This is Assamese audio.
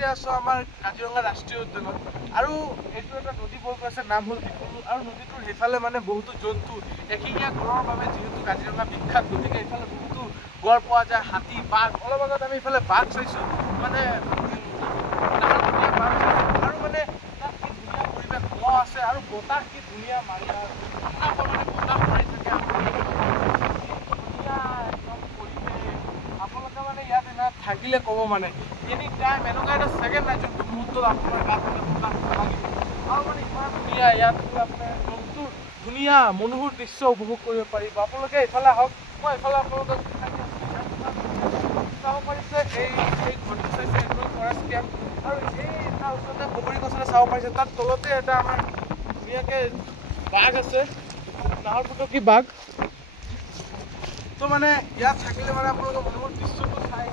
এতিয়া আছো আমাৰ কাজিৰঙা ৰাষ্ট্ৰীয় উদ্যানত আৰু এইটো এটা নদী বৈ গৈছে নাম হ'ল ডিফলু আৰু নদীটোৰ সেইফালে মানে বহুতো জন্তু এশিঙীয়া গঁড়ৰ বাবে যিহেতু কাজিৰঙা বিখ্যাত গতিকে এইফালে বহুতো গড় পোৱা যায় হাতী বাঘ অলপ আগত আমি এইফালে বাঘ চাইছোঁ মানে নাহৰকটীয়া বাঘ চাইছোঁ আৰু মানে তাত কি ধুনীয়া পৰিৱেশ মহ আছে আৰু বতাহ কি ধুনীয়া মাৰি আছে মানে বতাহ মাৰি থাকে আপোনালোকে মানে ইয়াত থাকিলে ক'ব মানে এনি টাইম এনেকুৱা এটা ছেকেণ্ড নাই যোনটো মুহূৰ্তত আপোনাৰ গাত মানে বতাহ লাগিব আৰু মানে ইমান ধুনীয়া ইয়াত আপোনাৰ জন্তুৰ ধুনীয়া মনোহৰ দৃশ্য উপভোগ কৰিব পাৰিব আপোনালোকে এইফালে আহক মই এইফালে আপোনালোকক চাব পাৰিছে এই ঘৰটো চাইছে এইটো ফৰেষ্ট কেম্প আৰু এই তাৰ ওচৰতে বগৰী গছতে চাব পাৰিছে তাত তলতে এটা আমাৰ ধুনীয়াকৈ বাঘ আছে নাহৰফুটুকী বাঘ তো মানে ইয়াত থাকিলে মানে আপোনালোকৰ মনোহৰ দৃশ্যটো চাই